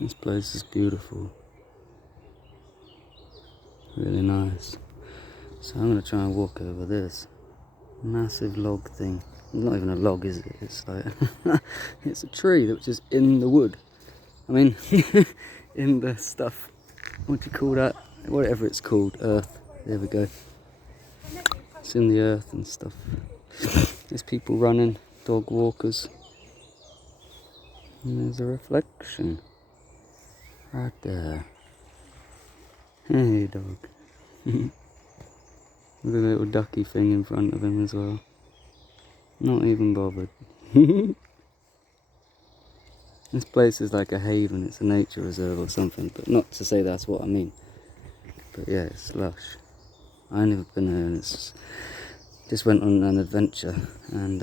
This place is beautiful. Really nice. So I'm going to try and walk over this massive log thing. Not even a log, is it? It's like it's a tree which is in the wood. I mean, in the stuff. What do you call that? Whatever it's called. Earth. There we go. It's in the earth and stuff. There's people running, dog walkers. And there's a reflection. Right there. Hey, dog. With a little ducky thing in front of him as well. Not even bothered. This place is like a haven, it's a nature reserve or something, but not to say that's what I mean. But yeah, it's lush. I've never been there, and it's just went on an adventure, and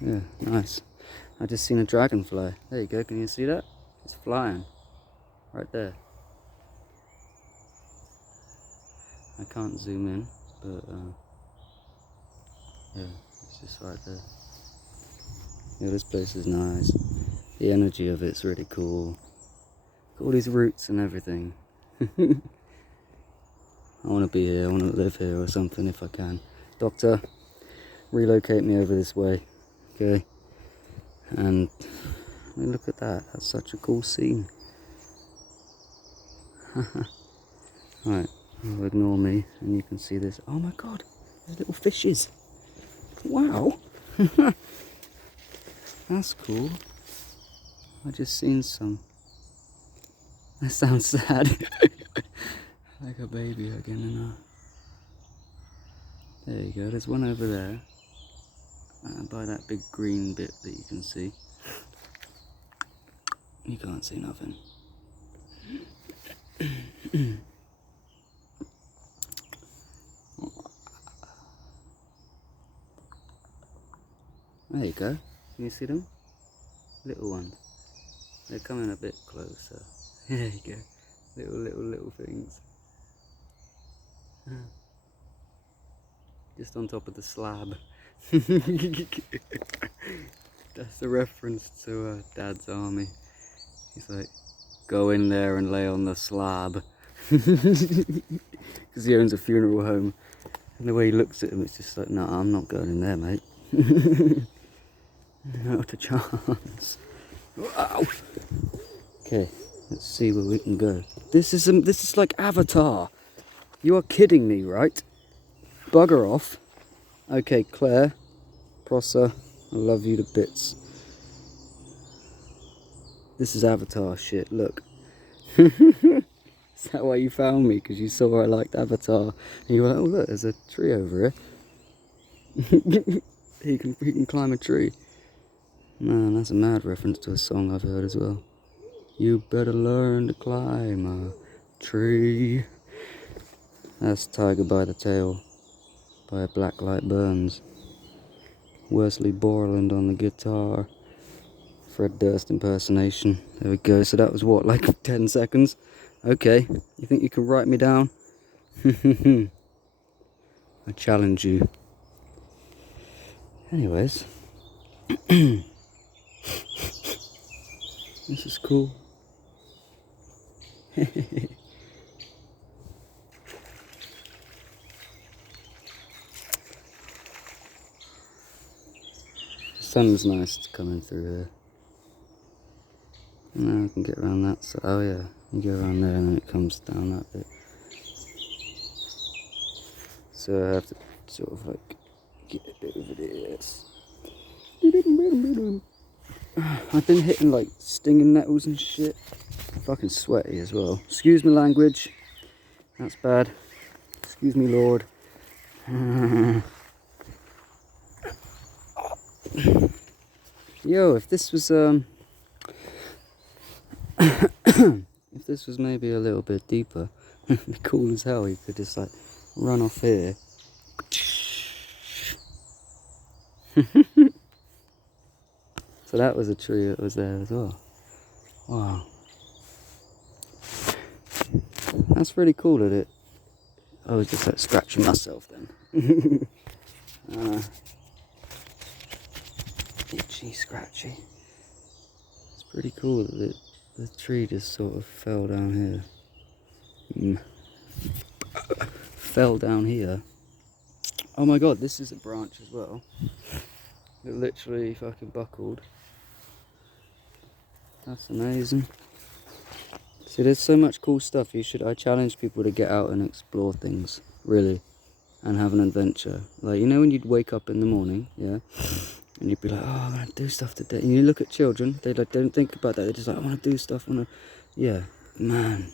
yeah, nice. I just seen a dragonfly. There you go, can you see that? It's flying. Right there. I can't zoom in, but yeah, it's just right there. Yeah, this place is nice. The energy of it's really cool. All these roots and everything. I want to be here, I want to live here or something if I can. Doctor, relocate me over this way, okay? And I mean, look at that, that's such a cool scene. Right, I'll ignore me and you can see this. Oh my god, there's little fishes. Wow. That's cool. I just seen some. That sounds sad. Like a baby again, and there you go, there's one over there. By that big green bit that you can see. You can't see nothing. There you go. Can you see them? Little ones. They're coming a bit closer. There you go. Little things. Just on top of the slab. That's a reference to Dad's army. He's like, go in there and lay on the slab. Because he owns a funeral home. And the way he looks at him, it's just like, no, I'm not going in there, mate. Not a chance. Wow. Okay, let's see where we can go. This is like Avatar. You are kidding me, right? Bugger off. Okay, Claire, Prosser, I love you to bits. This is Avatar shit, look. Is that why you found me? Because you saw I liked Avatar. And you were like, oh look, there's a tree over here. He can climb a tree. Man, that's a mad reference to a song I've heard as well. You better learn to climb a tree. That's Tiger by the Tail by Black Light Burns. Wesley Borland on the guitar. Fred Durst impersonation. There we go. So that was what, like 10 seconds? Okay. You think you can write me down? I challenge you. Anyways. This is cool. The sun's nice coming through here. Now I can get around that side. Oh yeah, you go around there and then it comes down that bit. So I have to sort of like get over this. I've been hitting like stinging nettles and shit. I'm fucking sweaty as well. Excuse me language. That's bad. Excuse me Lord. Yo, if this was if this was maybe a little bit deeper, it'd be cool as hell. You could just like run off here. So that was a tree that was there as well. Wow. That's really cool that it... I was just like scratching myself then. Itchy, scratchy. It's pretty cool that it the tree just sort of fell down here. Fell down here. Oh my god, this is a branch as well. It literally fucking buckled. That's amazing. See, there's so much cool stuff. I challenge people to get out and explore things, really, and have an adventure. Like, you know when you'd wake up in the morning, yeah, and you'd be like, oh, I'm gonna do stuff today. And you look at children, they like don't think about that. They're just like, I wanna do stuff, yeah, man.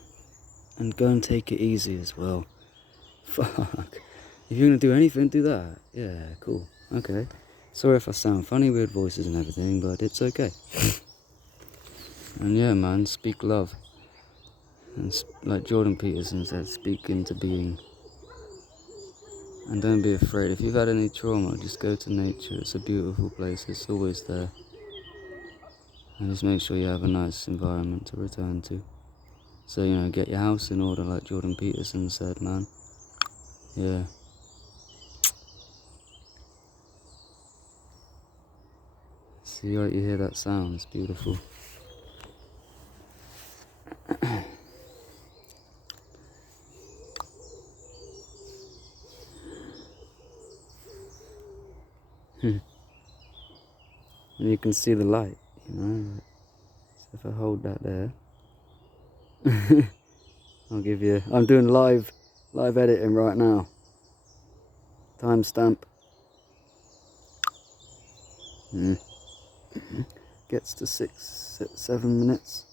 And go and take it easy as well. Fuck. If you're gonna do anything, do that. Yeah, cool. Okay. Sorry if I sound funny, weird voices and everything, but it's okay. And yeah, man, speak love. And like Jordan Peterson said, speak into being. And don't be afraid. If you've had any trauma, just go to nature. It's a beautiful place. It's always there. And just make sure you have a nice environment to return to. So, you know, get your house in order like Jordan Peterson said, man. Yeah. See, right, you hear that sound? It's beautiful. And you can see the light, you know. So if I hold that there, I'll give you. I'm doing live editing right now. Timestamp. Gets to 7 minutes.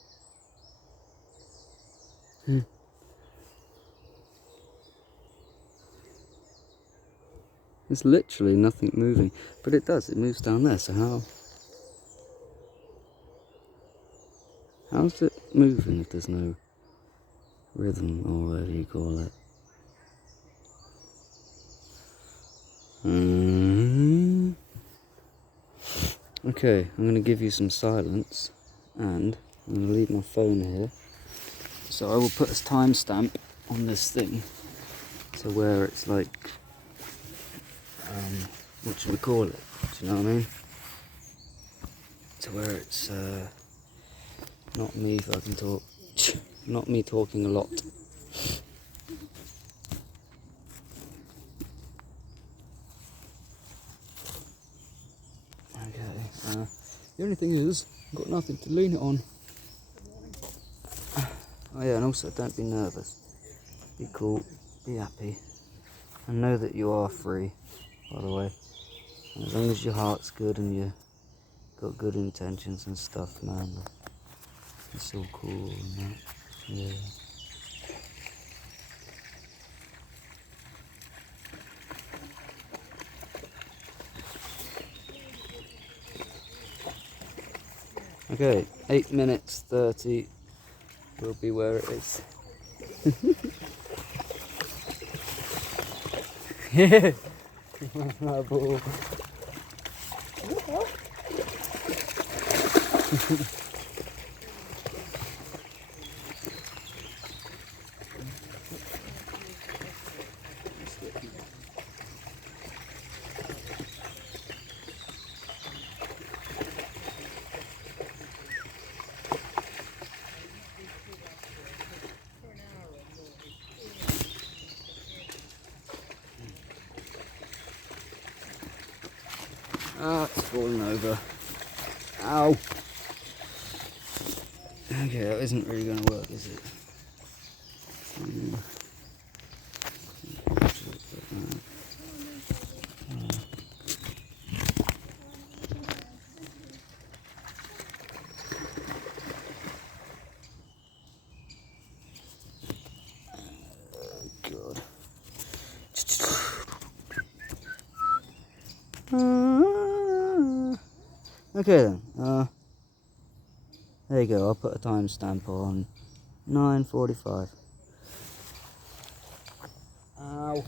There's literally nothing moving, but it does. It moves down there. So how's it moving if there's no rhythm or whatever you call it? Okay, I'm going to give you some silence, and I'm going to leave my phone here. So I will put a timestamp on this thing, so where it's like, what should we call it? Do you know what I mean? To where it's not me fucking talk, not me talking a lot. Okay. The only thing is, I've got nothing to lean it on. Oh yeah, and also don't be nervous. Be cool. Be happy. And know that you are free, by the way. And as long as your heart's good and you got good intentions and stuff, man, it's all cool and that. Yeah. Okay, 8 minutes 30 will be where it is. Yeah, my ball. Ah, it's falling over. Ow! Okay, that isn't really going to work, is it? God. Okay then, there you go, I'll put a timestamp on 9:45. Ow!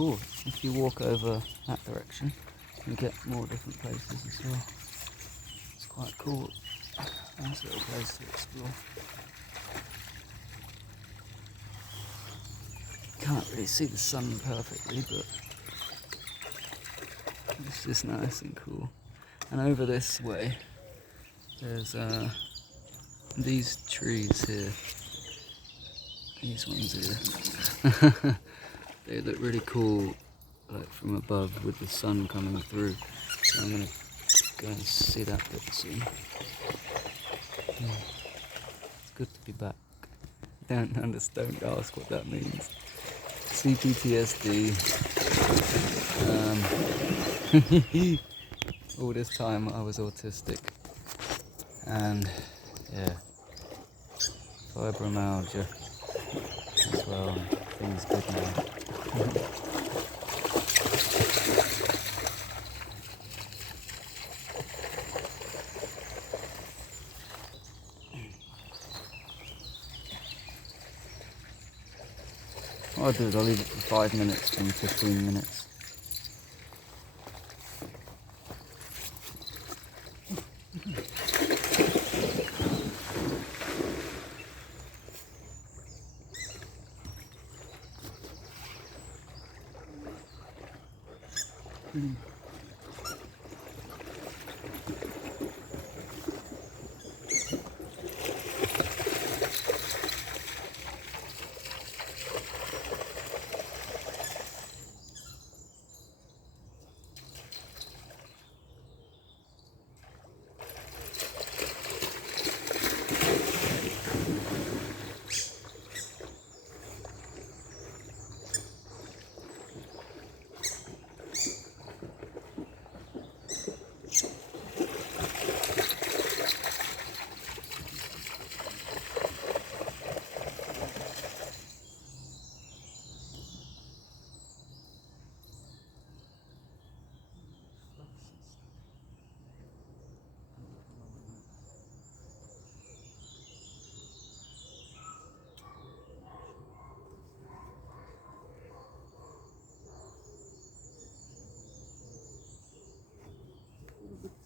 cool. If you walk over that direction, you get more different places as well. It's quite cool. Nice little place to explore. Can't really see the sun perfectly, but it's just nice and cool. And over this way, there's these trees here. These ones here. They look really cool, like from above with the sun coming through. So I'm gonna go and see that bit soon. It's good to be back. Don't ask what that means. CPTSD. All this time I was autistic, and yeah, fibromyalgia as well. And things good now. What I'll do is I'll leave it for 5 minutes, then 15 minutes.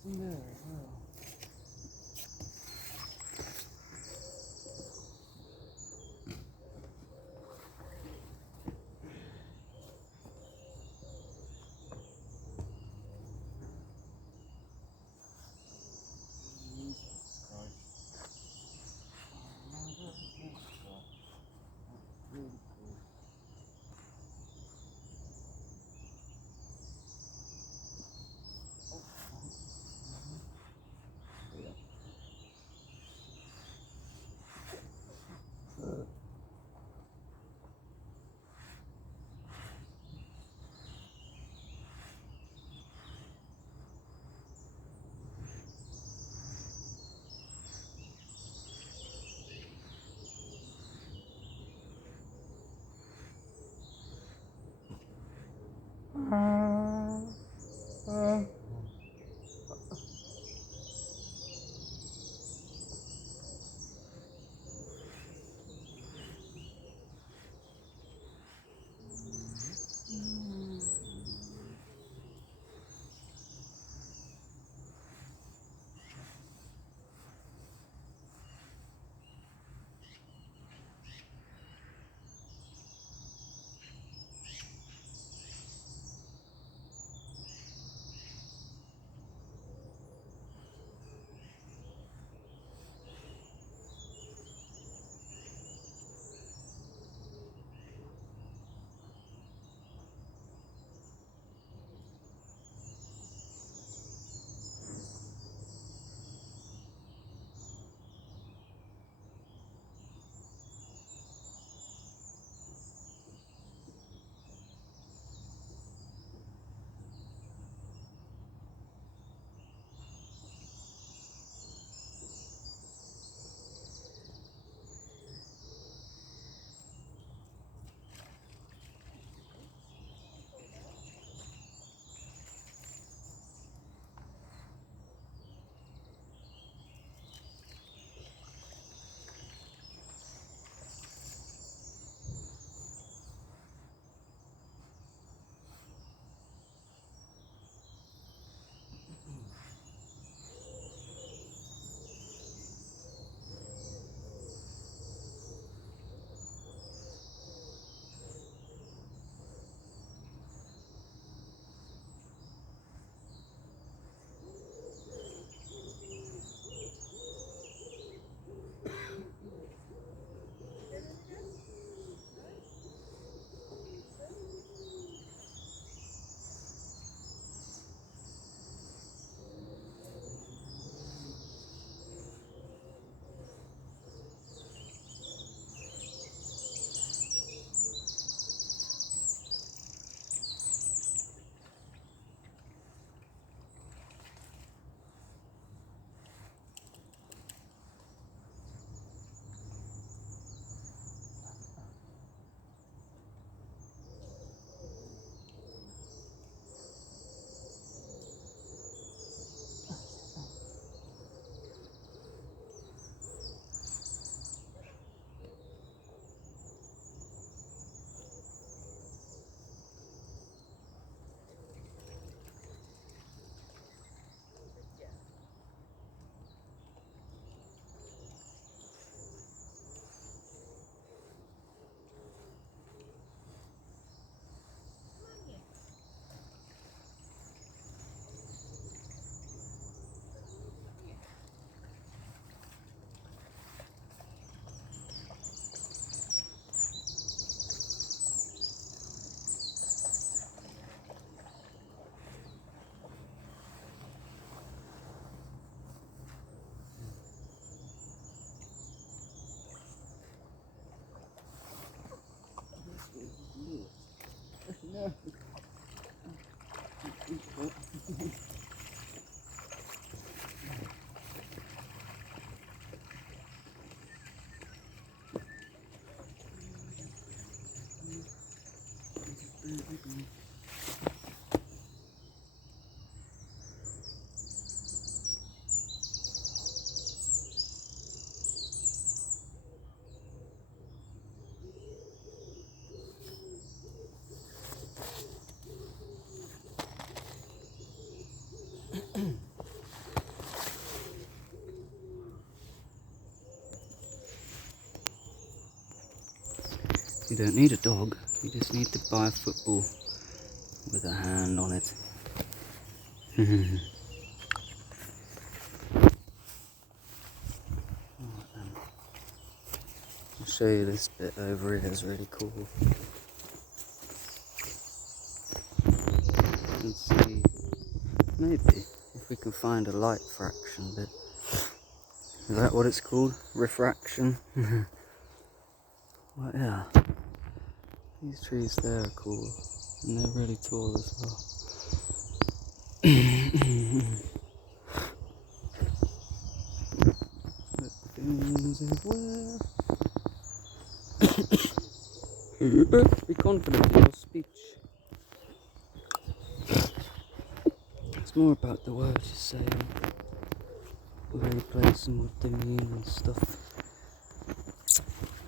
There as well. You don't need a dog, you just need to buy a football with a hand on it. I'll show you this bit over here, it's really cool. You can see, maybe, if we can find a light fraction bit. Is that what it's called? Refraction? Well, yeah. These trees there are cool. And they're really tall as well. Be confident in your speech. It's more about the words you say, where you place and what they mean and stuff.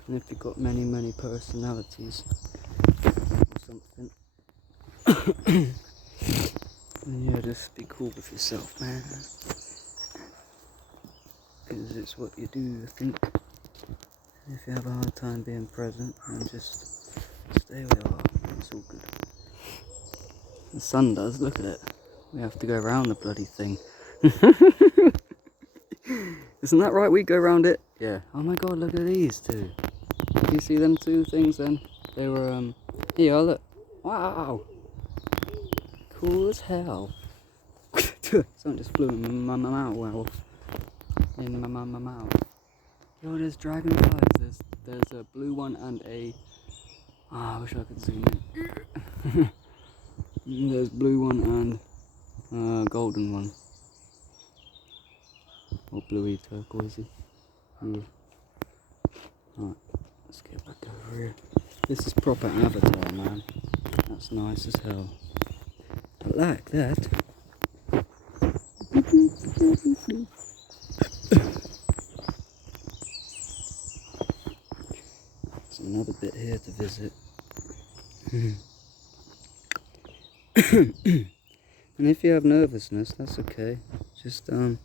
And if you've got many personalities or something, then yeah, just be cool with yourself, man. Because it's what you do, I think. If you have a hard time being present, then just stay where you are. It's all good. The sun does, look at it. We have to go around the bloody thing. Isn't that right? We go around it? Yeah. Oh my god, look at these two. Do you see them two things then? They were, here you are, look. Wow. Cool as hell. Something just flew in my mouth. Wow. In my mouth. Yo, there's dragonflies. There's a blue one and a... I wish I could zoom in. There's blue one and golden one. Or bluey turquoisey. Alright, let's get back over here. This is proper Avatar, man. That's nice as hell. I like that. There's another bit here to visit. And if you have nervousness, that's okay. Just try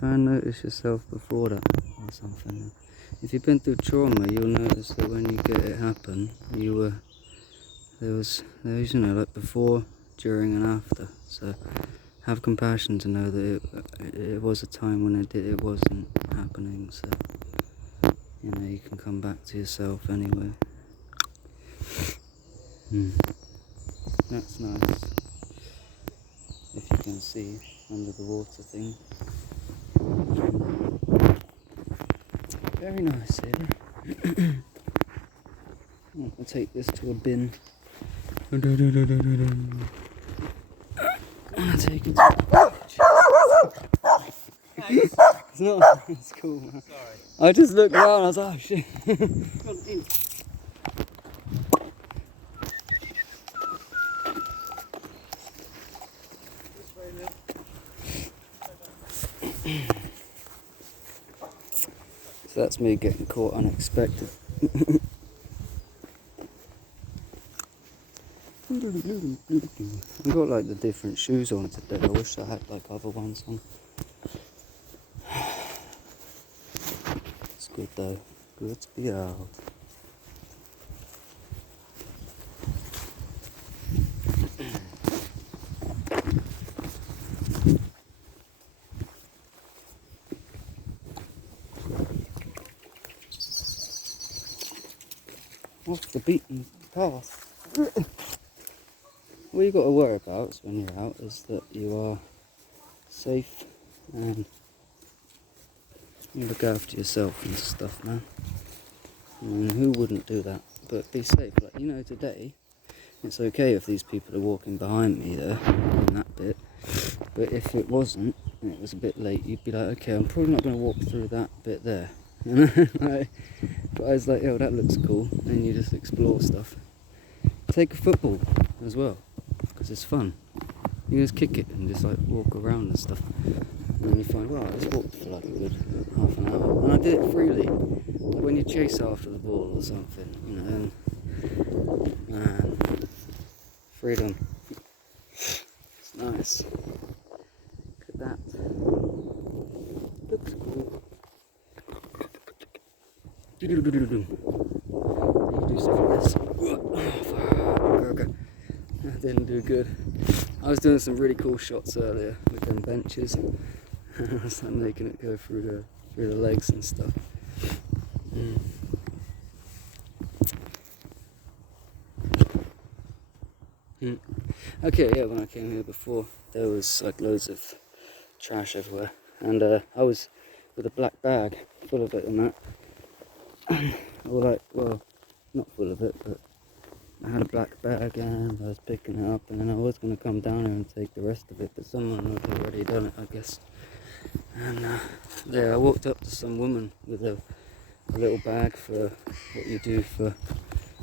and notice yourself before that or something. If you've been through trauma, you'll notice that when you get it happen, there was you know, like before, during and after. So have compassion to know that it was a time when it wasn't happening. So you know, you can come back to yourself anyway. That's nice. If you can see under the water thing. Very nice here. I'll take this to a bin. I'll take it to... It's not, it's cool, man. Sorry. I just looked around, I was like, oh shit. So that's me getting caught unexpected. I've got like the different shoes on today. I wish I had like other ones on. It's good though. Good to be out. Off the beaten path. What you got to worry about when you're out is that you are safe and you look after yourself and stuff, man. I mean, who wouldn't do that? But be safe. Like, you know, today it's okay if these people are walking behind me there in that bit. But if it wasn't and it was a bit late, you'd be like, okay, I'm probably not going to walk through that bit there. You know? Like, but I was like, oh, that looks cool. And you just explore stuff. Take a football as well, because it's fun. You just kick it and just like walk around and stuff. And then you find, wow, I just walked for like a good half an hour. And I did it freely. Like when you chase after the ball or something, you know, and man, freedom. It's nice. Look at that. Looks cool. You to do something like this. That didn't do good. I was doing some really cool shots earlier with them benches. I was like making it go through the legs and stuff. Okay, yeah, when I came here before, there was like loads of trash everywhere, and I was with a black bag full of it and that, or like, well, not full of it, but I had a black bag and I was picking it up, and then I was going to come down here and take the rest of it, but someone had already done it, I guess. And there, I walked up to some woman with a little bag for what you do for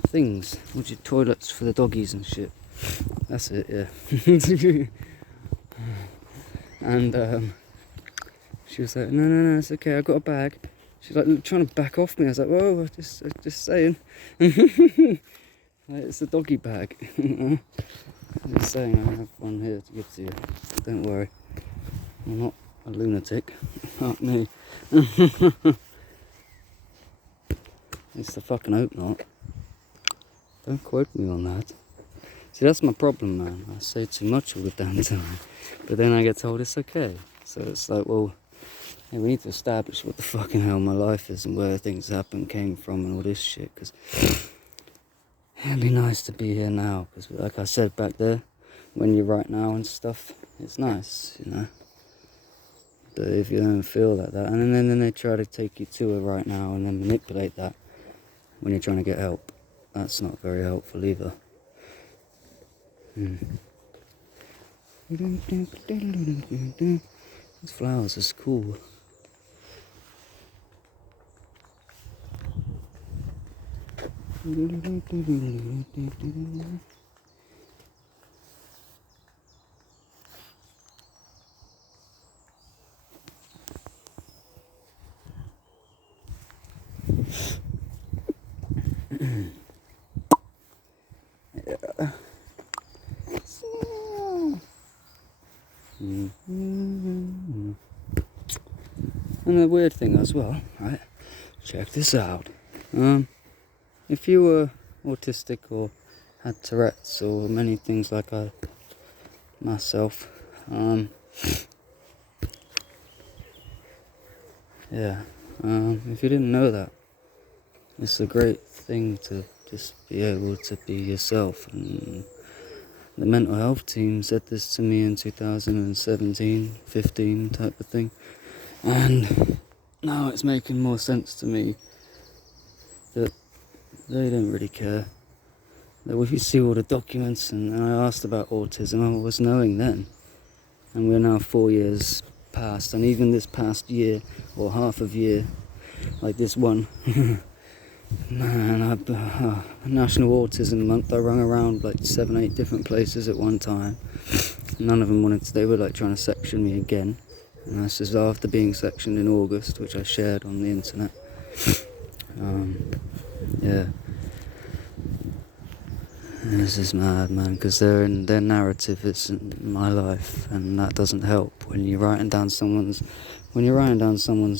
things, what you toilets for the doggies and shit. That's it, yeah. And she was like, no, it's okay, I got a bag. She's like trying to back off me. I was like, whoa, just saying. Like, it's a doggy bag. I'm just saying, I have one here to give to you. Don't worry, I'm not a lunatic. Not me. At least I fucking hope not. Don't quote me on that. See, that's my problem, man. I say too much all the damn time, but then I get told it's okay. So it's like, well, yeah, we need to establish what the fucking hell my life is and where things happen, came from, and all this shit. Because it'd be nice to be here now. Because, like I said back there, when you're right now and stuff, it's nice, you know. But if you don't feel like that, and then they try to take you to a right now and then manipulate that when you're trying to get help, that's not very helpful either. These flowers is cool. Yeah. And the weird thing as well, right? Check this out. If you were autistic or had Tourette's or many things like myself, yeah. If you didn't know that, it's a great thing to just be able to be yourself. And the mental health team said this to me in 2017, 15 type of thing. And now it's making more sense to me that they don't really care. That if you see all the documents, and I asked about autism, I was knowing then. And we're now 4 years past, and even this past year, or half of year, like this one, man, National Autism Month, I rung around like 7-8 different places at one time. None of them wanted to, they were like trying to section me again. And this is after being sectioned in August, which I shared on the internet. Yeah. This is mad, man, because their narrative isn't my life, and that doesn't help. When you're writing down someone's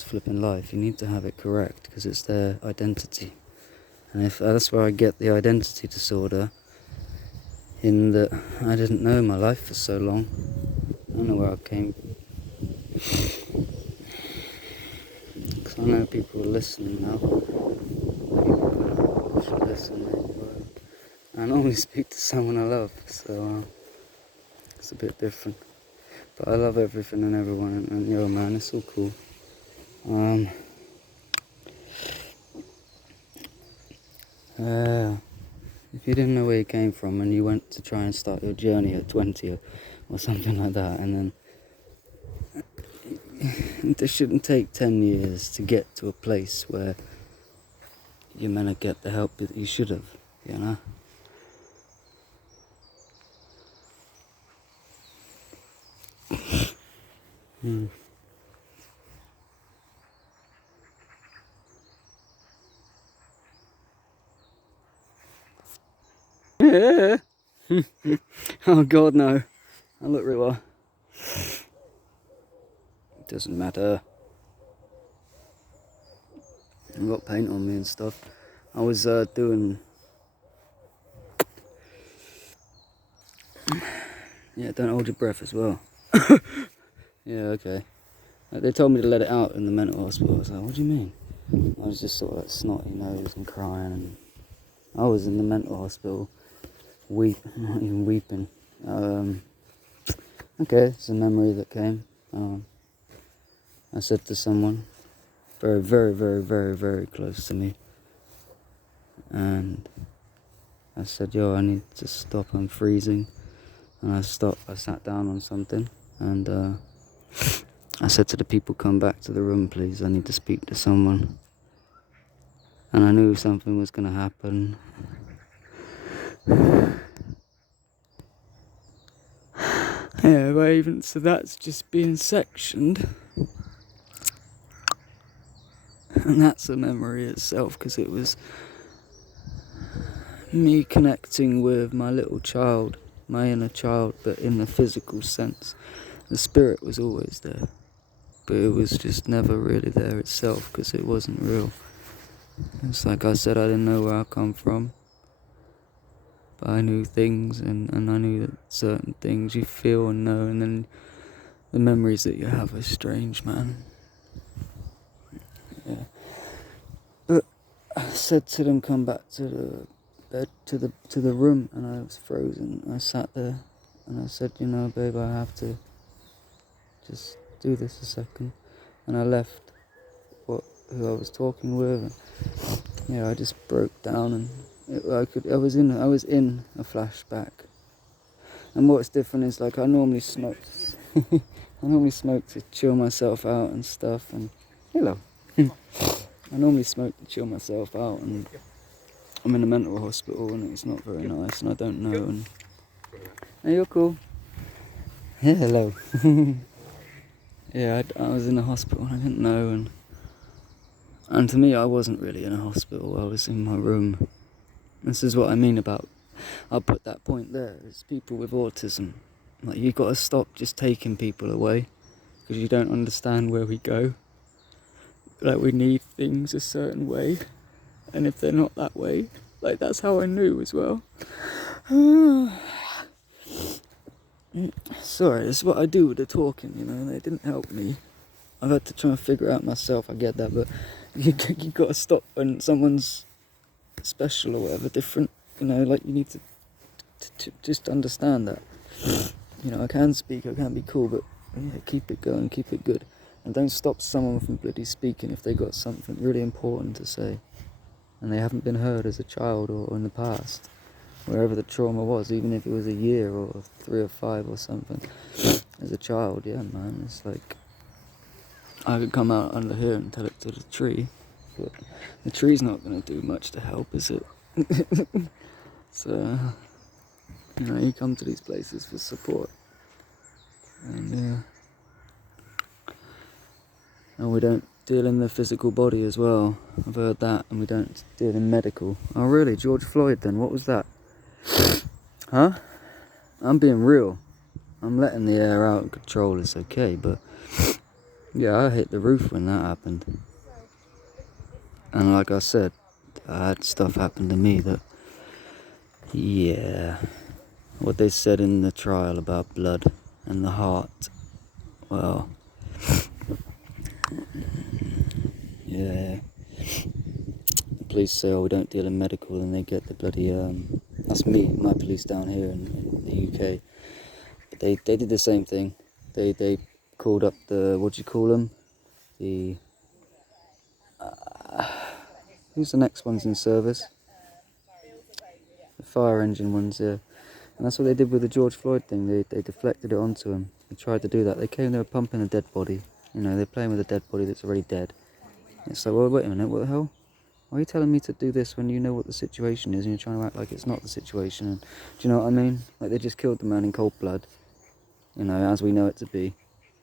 flipping life, you need to have it correct, because it's their identity. And if that's where I get the identity disorder, in that I didn't know my life for so long. I don't know where I came. Because I know people are listening now. People should listen. I normally speak to someone I love, so it's a bit different. But I love everything and everyone, and yo, man, it's all cool. If you didn't know where you came from and you went to try and start your journey at 20 or something like that, and then it shouldn't take 10 years to get to a place where you're meant to get the help that you should have, you know? Yeah. Oh God, no. I look really well. It doesn't matter. I've got paint on me and stuff. I was doing Yeah, don't hold your breath as well. Yeah, okay. They told me to let it out in the mental hospital. I was like, what do you mean? I was just sort of like snotty nose and crying, and I was in the mental hospital, not even weeping. Okay, it's a memory that came. I said to someone very, very, very, very, very close to me, and I said, yo, I need to stop, I'm freezing. And I sat down on something, and I said to the people, come back to the room please, I need to speak to someone. And I knew something was going to happen. Yeah, but even so, that's just being sectioned. And that's a memory itself, because it was me connecting with my little child, my inner child, but in the physical sense. The spirit was always there, but it was just never really there itself, because it wasn't real. It's like I said, I didn't know where I come from, but I knew things, and I knew that certain things you feel and know, and then the memories that you have are strange, man. Yeah. But I said to them, come back to the bed, to the room, and I was frozen. I sat there, and I said, you know, babe, I have to just do this a second. And I left who I was talking with, and yeah, I just broke down, and I was in a flashback. And what's different is, like, I normally smoke. I normally smoke to chill myself out and stuff, and hello. I normally smoke to chill myself out, and I'm in a mental hospital, and it's not very nice, and I don't know, and hey, you're cool. Yeah, hello. Yeah, I was in a hospital, and I didn't know, and to me, I wasn't really in a hospital, I was in my room. This is what I mean about, I'll put that point there, it's people with autism. Like, you got to stop just taking people away, because you don't understand where we go. Like, we need things a certain way, and if they're not that way, like, that's how I knew as well. Sorry, it's what I do with the talking, you know, and they didn't help me. I've had to try and figure it out myself, I get that, but you got to stop when someone's special or whatever, different, you know, like, you need to just understand that. You know, I can speak, I can be cool, but yeah, keep it going, keep it good. And don't stop someone from bloody speaking if they got something really important to say, and they haven't been heard as a child or in the past, wherever the trauma was, even if it was a year or 3 or 5 or something. As a child, yeah, man, it's like, I could come out under here and tell it to the tree, but the tree's not going to do much to help, is it? So, you know, you come to these places for support, and we don't deal in the physical body as well. I've heard that, and we don't deal in medical. Oh really, George Floyd then, what was that? Huh? I'm being real. I'm letting the air out of control, it's okay, but yeah, I hit the roof when that happened. And like I said, I had stuff happen to me that, yeah, what they said in the trial about blood and the heart, well, yeah, the police say, oh, we don't deal in medical, and they get the bloody, that's me, my police down here in the UK, but they did the same thing. They called up the, what do you call them, the, who's the next ones in service? The fire engine ones, yeah. And that's what they did with the George Floyd thing. They deflected it onto him. They tried to do that. They came, they were pumping a dead body. You know, they're playing with a dead body that's already dead. It's like, well, wait a minute, what the hell? Why are you telling me to do this when you know what the situation is and you're trying to act like it's not the situation? And, do you know what I mean? Like, they just killed the man in cold blood, you know, as we know it to be.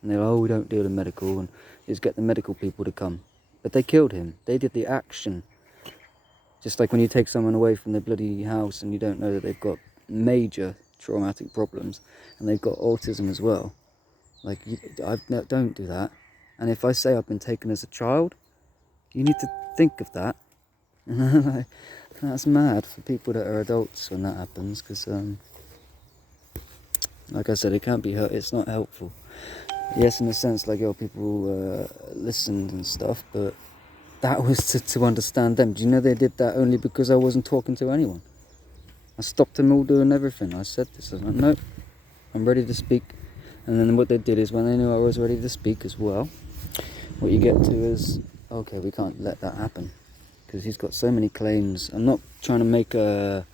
And they're like, oh, we don't deal in medical, and just get the medical people to come. But they killed him. They did the action. Just like when you take someone away from their bloody house and you don't know that they've got major traumatic problems and they've got autism as well. Like, no, don't do that. And if I say I've been taken as a child, you need to think of that. That's mad for people that are adults when that happens, because Like I said, it can't be hurt. It's not helpful. Yes, in a sense, like, people listened and stuff, but that was to understand them. Do you know they did that only because I wasn't talking to anyone? I stopped them all doing everything. I said this. I was like, no, I'm ready to speak. And then what they did is, when they knew I was ready to speak as well, what you get to is, okay, we can't let that happen, because he's got so many claims. I'm not trying to make a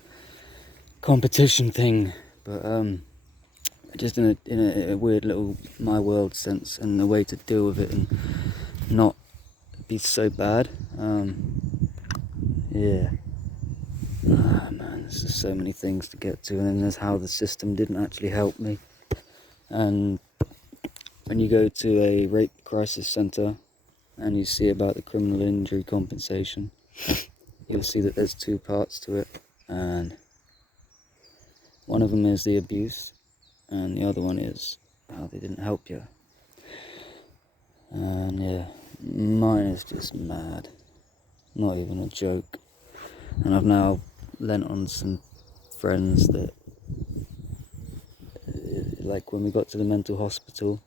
competition thing, but just in a weird little my world sense, and the way to deal with it and not be so bad. Yeah. Man, there's just so many things to get to, and then there's how the system didn't actually help me. And when you go to a rape crisis centre and you see about the criminal injury compensation, you'll see that there's two parts to it, and one of them is the abuse, and the other one is how they didn't help you. And yeah, mine is just mad, not even a joke. And I've now lent on some friends that, like, when we got to the mental hospital,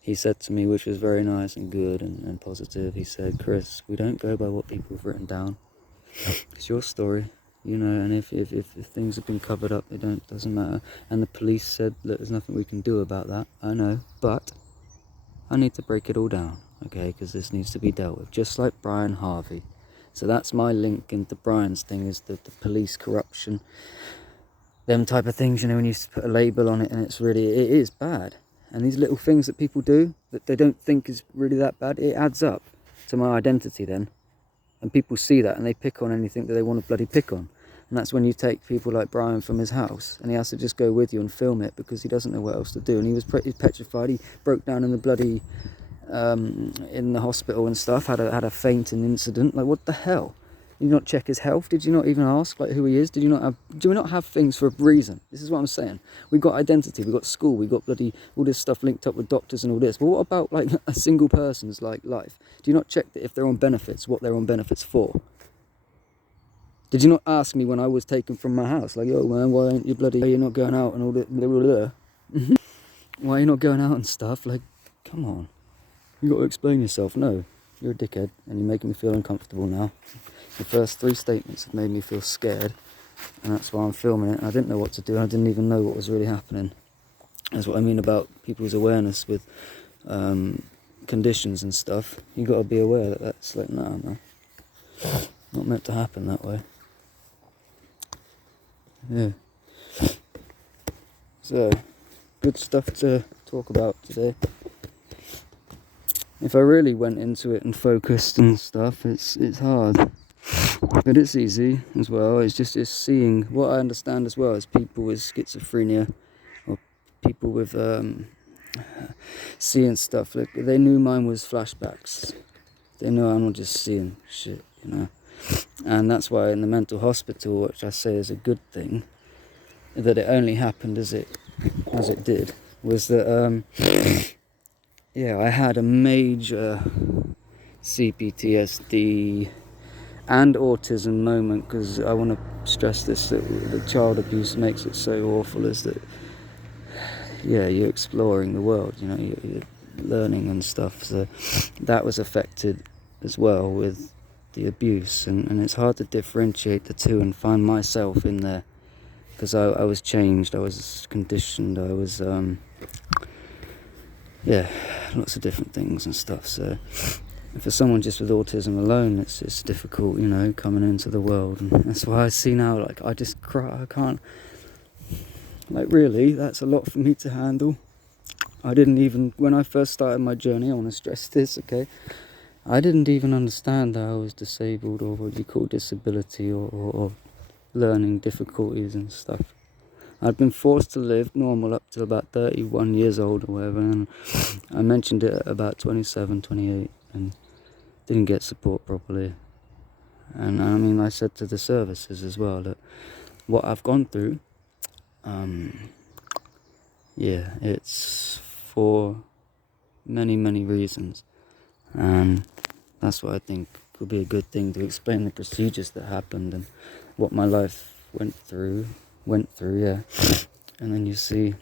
he said to me, which was very nice and good and positive, he said, Chris, we don't go by what people have written down. It's your story, you know, and if things have been covered up, doesn't matter. And the police said, look, there's nothing we can do about that, I know, but I need to break it all down, okay, because this needs to be dealt with, just like Brian Harvey. So that's my link into Brian's thing, is the police corruption, them type of things, you know, when you put a label on it, and it is bad. And these little things that people do that they don't think is really that bad, it adds up to my identity then. And people see that and they pick on anything that they want to bloody pick on. And that's when you take people like Brian from his house and he has to just go with you and film it because he doesn't know what else to do. And he's petrified. He broke down in the bloody in the hospital and stuff, had a fainting incident. Like, what the hell? Did you not check his health? Did you not even ask, like, who he is? Do we not have things for a reason? This is what I'm saying. We've got identity, we've got school, we've got bloody all this stuff linked up with doctors and all this. But what about, like, a single person's, like, life? Do you not check that if they're on benefits, what they're on benefits for? Did you not ask me when I was taken from my house, like, yo, man, why ain't you bloody, you're not going out and all that, blah, blah, blah. Why are you not going out and stuff? Like, come on. You got to explain yourself. No, you're a dickhead and you're making me feel uncomfortable now. The first 3 statements have made me feel scared, and that's why I'm filming it. I didn't know what to do. I didn't even know what was really happening. That's what I mean about people's awareness with conditions and stuff. You got to be aware that that's like, nah, man, not meant to happen that way. Yeah. So, good stuff to talk about today. If I really went into it and focused and stuff, it's hard. But it's easy as well. It's seeing what I understand as well as people with schizophrenia or people with seeing stuff. Like, they knew mine was flashbacks. They know I'm not just seeing shit, you know. And that's why in the mental hospital, which I say is a good thing, that it only happened as it did, was that yeah, I had a major CPTSD and autism moment, because I want to stress this, that the child abuse makes it so awful, is that, yeah, you're exploring the world, you know, you're learning and stuff. So that was affected as well with the abuse, and it's hard to differentiate the two and find myself in there, because I was changed, I was conditioned, I was yeah, lots of different things and stuff. So for someone just with autism alone, it's difficult, you know, coming into the world. And that's why I see now, like, I just cry, I can't, like, really, that's a lot for me to handle. I didn't even, when I first started my journey, I want to stress this, okay, I didn't even understand that I was disabled, or what you call disability, or learning difficulties and stuff. I'd been forced to live normal up to about 31 years old or whatever, and I mentioned it at about 27, 28, and didn't get support properly. And I mean, I said to the services as well that what I've gone through, yeah, it's for many, many reasons. And that's what I think could be a good thing, to explain the procedures that happened and what my life went through, yeah. And then you see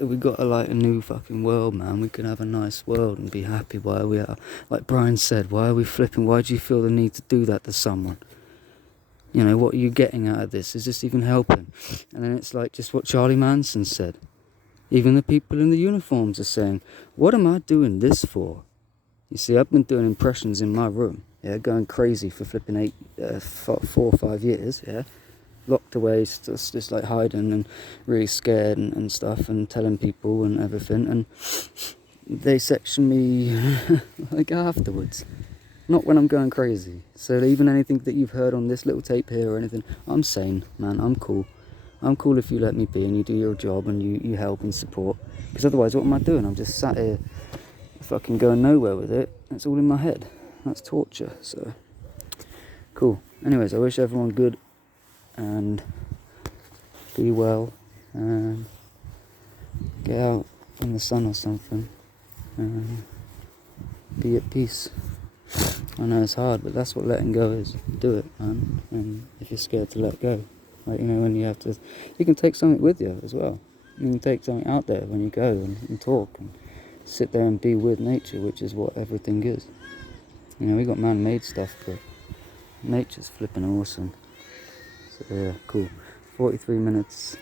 We got a new fucking world, man. We can have a nice world and be happy while we are. Like Brian said, why are we flipping? Why do you feel the need to do that to someone? You know, what are you getting out of this? Is this even helping? And then it's like just what Charlie Manson said. Even the people in the uniforms are saying, what am I doing this for? You see, I've been doing impressions in my room, yeah, going crazy for flipping 4 or 5 years, yeah, locked away, just like hiding and really scared and stuff, and telling people and everything, and they section me like afterwards, not when I'm going crazy. So even anything that you've heard on this little tape here or anything, I'm sane, man. I'm cool. I'm cool if you let me be and you do your job and you help and support. Because otherwise, what am I doing? I'm just sat here fucking going nowhere with it. It's all in my head. That's torture. So, cool. Anyways, I wish everyone good and be well and get out in the sun or something and be at peace. I know it's hard, but that's what letting go is. Do it, man. And if you're scared to let go, like, you know, when you have to, you can take something with you as well. You can take something out there when you go and talk and sit there and be with nature, which is what everything is. You know, we got man-made stuff, but nature's flipping awesome. So yeah, cool. 43 minutes.